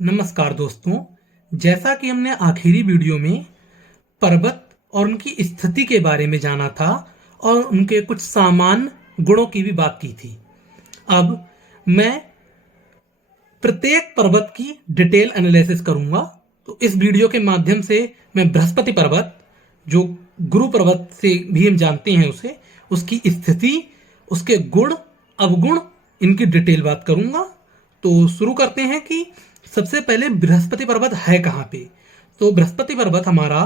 नमस्कार दोस्तों। जैसा कि हमने आखिरी वीडियो में पर्वत और उनकी स्थिति के बारे में जाना था और उनके कुछ सामान्य गुणों की भी बात की थी। अब मैं प्रत्येक पर्वत की डिटेल एनालिसिस करूंगा। तो इस वीडियो के माध्यम से मैं बृहस्पति पर्वत, जो गुरु पर्वत से भी हम जानते हैं उसे, उसकी स्थिति, उसके गुण अवगुण, इनकी डिटेल बात करूंगा। तो शुरू करते हैं कि सबसे पहले बृहस्पति पर्वत है कहाँ पे। तो बृहस्पति पर्वत हमारा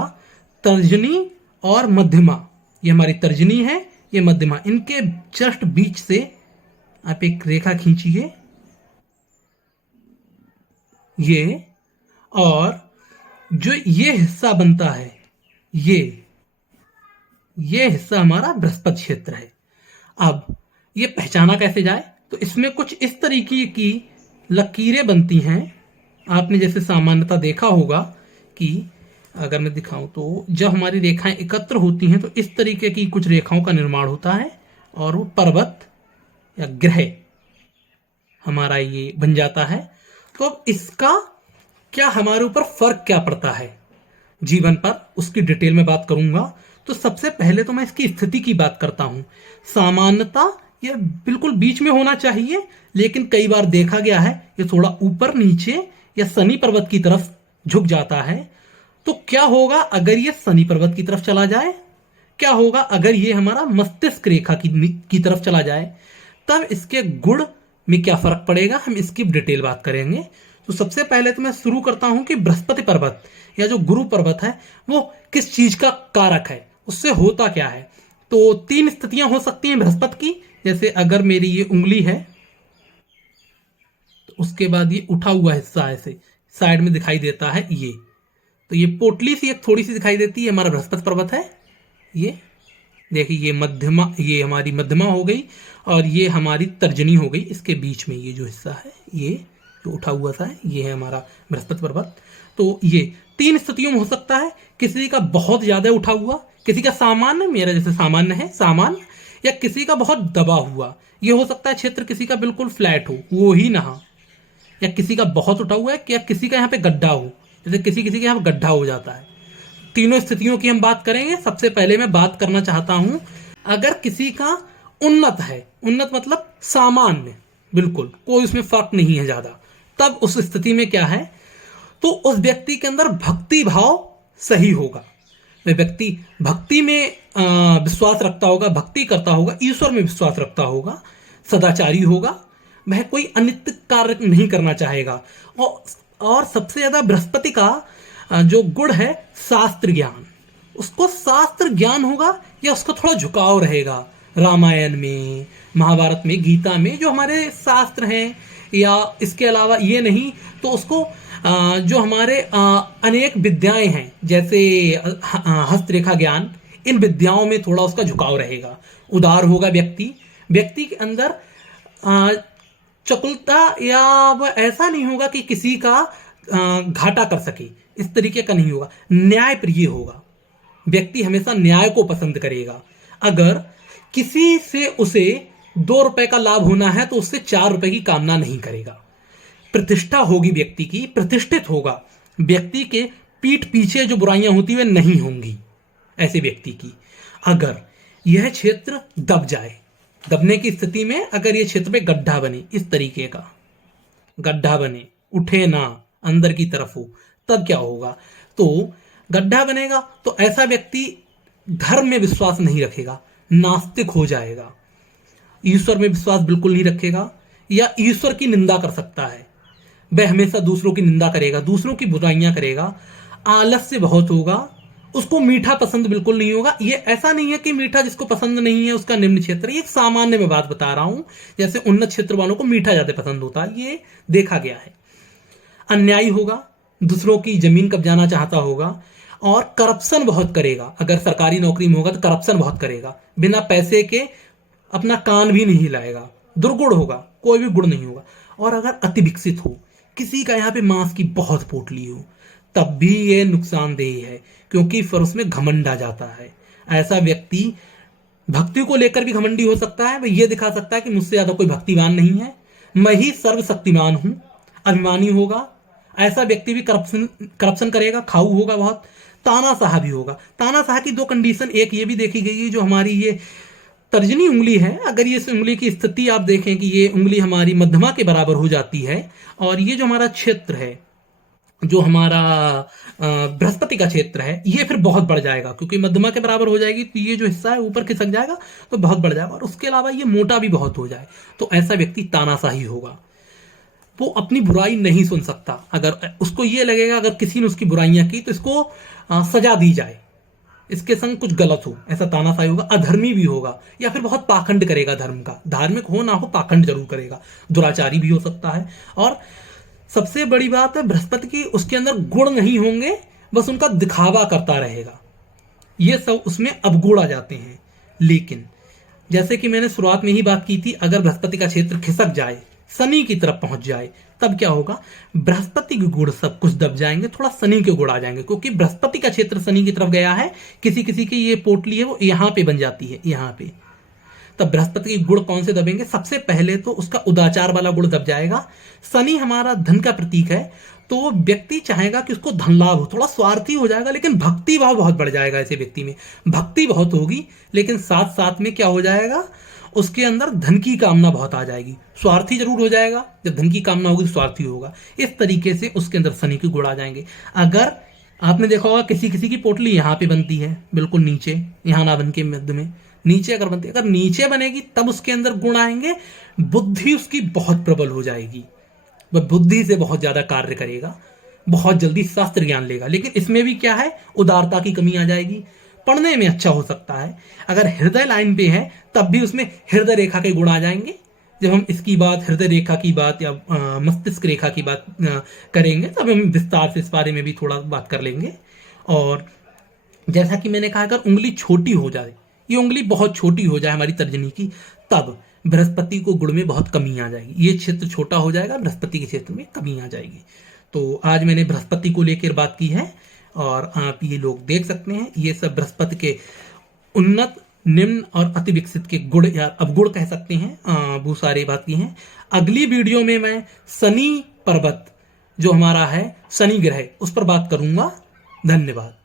तर्जनी और मध्यमा, ये हमारी तर्जनी है, ये मध्यमा, इनके जस्ट बीच से आप एक रेखा खींचिए, ये, और जो ये हिस्सा बनता है, ये हिस्सा हमारा बृहस्पति क्षेत्र है। अब ये पहचाना कैसे जाए, तो इसमें कुछ इस तरीके की लकीरें बनती हैं। आपने जैसे सामान्यता देखा होगा कि अगर मैं दिखाऊं तो जब हमारी रेखाएं एकत्र होती हैं तो इस तरीके की कुछ रेखाओं का निर्माण होता है और वो पर्वत या ग्रह हमारा ये बन जाता है। तो अब इसका क्या हमारे ऊपर फर्क क्या पड़ता है जीवन पर, उसकी डिटेल में बात करूंगा। तो सबसे पहले तो मैं इसकी स्थिति की बात करता हूं। सामान्यता ये बिल्कुल बीच में होना चाहिए, लेकिन कई बार देखा गया है ये थोड़ा ऊपर नीचे या शनि पर्वत की तरफ झुक जाता है। तो क्या होगा अगर ये शनि पर्वत की तरफ चला जाए, क्या होगा अगर ये हमारा मस्तिष्क रेखा की तरफ चला जाए, तब इसके गुण में क्या फर्क पड़ेगा, हम इसकी डिटेल बात करेंगे। तो सबसे पहले तो मैं शुरू करता हूं कि बृहस्पति पर्वत या जो गुरु पर्वत है वो किस चीज का कारक है, उससे होता क्या है। तो तीन स्थितियां हो सकती हैं बृहस्पति की। जैसे अगर मेरी ये उंगली है तो उसके बाद ये उठा हुआ हिस्सा ऐसे साइड में दिखाई देता है, ये तो ये पोटली सी एक थोड़ी सी दिखाई देती है, हमारा बृहस्पति पर्वत है। ये देखिए, ये मध्यमा, ये हमारी मध्यमा हो गई और ये हमारी तर्जनी हो गई। इसके बीच में ये जो हिस्सा है, ये जो उठा हुआ सा है, ये है हमारा बृहस्पति पर्वत। तो ये तीन स्थितियों में हो सकता है, किसी का बहुत ज्यादा उठा हुआ, किसी का सामान्य, मेरा जैसे सामान्य है सामान्य, या किसी का बहुत दबा हुआ। ये हो सकता है क्षेत्र किसी का बिल्कुल फ्लैट हो, वो ही ना हो, या किसी का बहुत उठा हुआ है, या किसी का यहाँ पे गड्ढा हो, जैसे किसी किसी के यहाँ पे गड्ढा हो जाता है। तीनों स्थितियों की हम बात करेंगे। सबसे पहले मैं बात करना चाहता हूं, अगर किसी का उन्नत है, उन्नत मतलब सामान्य, बिल्कुल कोई उसमें फर्क नहीं है ज्यादा, तब उस स्थिति में क्या है, तो उस व्यक्ति के अंदर भक्ति भाव सही होगा। वह व्यक्ति भक्ति में विश्वास रखता होगा, भक्ति करता होगा, ईश्वर में विश्वास रखता होगा, सदाचारी होगा, वह कोई अनित्य कार्य नहीं करना चाहेगा। और सबसे ज्यादा बृहस्पति का जो गुण है शास्त्र ज्ञान, उसको शास्त्र ज्ञान होगा या उसको थोड़ा झुकाव रहेगा। रामायण में, महाभारत में, गीता में जो हमारे शास्त्र हैं, या इसके अलावा ये नहीं तो उसको जो हमारे अनेक विद्याएं हैं जैसे हस्तरेखा ज्ञान, इन विद्याओं में थोड़ा उसका झुकाव रहेगा। उदार होगा व्यक्ति, व्यक्ति के अंदर चकुलता, या वह ऐसा नहीं होगा कि किसी का घाटा कर सके, इस तरीके का नहीं होगा। न्याय प्रिय होगा, व्यक्ति हमेशा न्याय को पसंद करेगा। अगर किसी से उसे 2 रुपए का लाभ होना है तो उससे 4 रुपए की कामना नहीं करेगा। प्रतिष्ठा होगी व्यक्ति की, प्रतिष्ठित होगा, व्यक्ति के पीठ पीछे जो बुराइयां होती वे नहीं होंगी ऐसे व्यक्ति की। अगर यह क्षेत्र दब जाए, दबने की स्थिति में अगर यह क्षेत्र पे गड्ढा बने, इस तरीके का गड्ढा बने, उठे ना, अंदर की तरफ हो, तब क्या होगा, तो गड्ढा बनेगा तो ऐसा व्यक्ति धर्म में विश्वास नहीं रखेगा, नास्तिक हो जाएगा, ईश्वर में विश्वास बिल्कुल नहीं रखेगा, या ईश्वर की निंदा कर सकता है। वह हमेशा दूसरों की निंदा करेगा, दूसरों की बुराइयां करेगा, आलस्य बहुत होगा, उसको मीठा पसंद बिल्कुल नहीं होगा। ये ऐसा नहीं है कि मीठा जिसको पसंद नहीं है उसका निम्न क्षेत्र, ये सामान्य में बात बता रहा हूं, जैसे उन्नत क्षेत्र वालों को मीठा ज्यादा पसंद होता है, ये देखा गया है। अन्यायी होगा, दूसरों की जमीन कब्जाना चाहता होगा, और करप्शन बहुत करेगा। अगर सरकारी नौकरी में होगा तो करप्शन बहुत करेगा, बिना पैसे के अपना कान भी नहीं लाएगा, दुर्गुण होगा, कोई भी गुण नहीं होगा। और अगर अति विकसित हो, किसी का यहाँ पे मांस की बहुत पोटली हो, तब भी ये नुकसानदेह है, क्योंकि फिर उसमें घमंड आ जाता है। ऐसा व्यक्ति भक्ति को लेकर भी घमंडी हो सकता है, वह ये दिखा सकता है कि मुझसे ज्यादा कोई भक्तिवान नहीं है, मैं ही सर्वशक्तिमान हूं। अभिमानी होगा, ऐसा व्यक्ति भी करप्शन करेगा, खाऊ होगा बहुत, तानाशाह भी होगा। तानाशाह की दो कंडीशन, एक ये भी देखी गई है, जो हमारी ये तर्जनी उंगली है, अगर ये इस उंगली की स्थिति आप देखें कि ये उंगली हमारी मध्यमा के बराबर हो जाती है, और ये जो हमारा क्षेत्र है, जो हमारा बृहस्पति का क्षेत्र है, ये फिर बहुत बढ़ जाएगा, क्योंकि मध्यमा के बराबर हो जाएगी तो ये जो हिस्सा है ऊपर खिसक जाएगा, तो बहुत बढ़ जाएगा, और उसके अलावा ये मोटा भी बहुत हो जाए, तो ऐसा व्यक्ति तानाशाही होगा। वो अपनी बुराई नहीं सुन सकता, अगर उसको ये लगेगा अगर किसी ने उसकी बुराइयां की तो इसको सजा दी जाए, इसके संग कुछ गलत हो, ऐसा तानाशाही होगा। अधर्मी भी होगा, या फिर बहुत पाखंड करेगा धर्म का, धार्मिक हो ना हो पाखंड जरूर करेगा, दुराचारी भी हो सकता है। और सबसे बड़ी बात है बृहस्पति की, उसके अंदर गुण नहीं होंगे, बस उनका दिखावा करता रहेगा, ये सब उसमें अवगुण आ जाते हैं। लेकिन जैसे कि मैंने शुरुआत में ही बात की थी, अगर बृहस्पति का क्षेत्र खिसक जाए, शनि की तरफ पहुंच जाए, तब क्या होगा, बृहस्पति के गुण सब कुछ दब जाएंगे, थोड़ा शनि के गुण आ जाएंगे, क्योंकि बृहस्पति का क्षेत्र शनि की तरफ गया है। किसी किसी की ये पोटली है वो यहां पे बन जाती है, यहां पे, तब बृहस्पति के गुण कौन से दबेंगे, सबसे पहले तो उसका उदाचार वाला गुण दब जाएगा। शनि हमारा धन का प्रतीक है, तो वो व्यक्ति चाहेगा कि उसको धन लाभ हो, थोड़ा स्वार्थी हो जाएगा, लेकिन भक्ति भाव बहुत बढ़ जाएगा। ऐसे व्यक्ति में भक्ति बहुत होगी, लेकिन साथ साथ में क्या हो जाएगा, उसके अंदर धन की कामना बहुत आ जाएगी। स्वार्थी जरूर हो जाएगा, जब धन की कामना होगी स्वार्थी होगा। इस तरीके से उसके अंदर शनि के गुण आ जाएंगे। अगर आपने देखा होगा किसी किसी की पोटली यहाँ पे बनती है, बिल्कुल नीचे, यहाँ ना बन के मध्य में, नीचे अगर बनती है, अगर नीचे बनेगी तब उसके अंदर गुण आएंगे। बुद्धि उसकी बहुत प्रबल हो जाएगी, वह बुद्धि से बहुत ज्यादा कार्य करेगा, बहुत जल्दी शास्त्र ज्ञान लेगा। लेकिन इसमें भी क्या है, उदारता की कमी आ जाएगी। पढ़ने में अच्छा हो सकता है, अगर हृदय लाइन पे है तब भी उसमें हृदय रेखा के गुण आ जाएंगे। जब हम इसकी बात, हृदय रेखा की बात या मस्तिष्क रेखा की बात करेंगे, तब हम विस्तार से इस बारे में भी थोड़ा बात कर लेंगे। और जैसा कि मैंने कहा, अगर उंगली छोटी हो जाए, ये उंगली बहुत छोटी हो जाए हमारी तर्जनी की, तब बृहस्पति को गुण में बहुत कमी आ जाएगी। ये क्षेत्र छोटा हो जाएगा, बृहस्पति के क्षेत्र में कमी आ जाएगी। तो आज मैंने बृहस्पति को लेकर बात की है, और आप ये लोग देख सकते हैं, ये सब बृहस्पति के उन्नत, निम्न और अति विकसित के गुण या अवगुण कह सकते हैं, बहुत सारी बात की हैं। अगली वीडियो में मैं शनि पर्वत जो हमारा है, शनि ग्रह, उस पर बात करूंगा। धन्यवाद।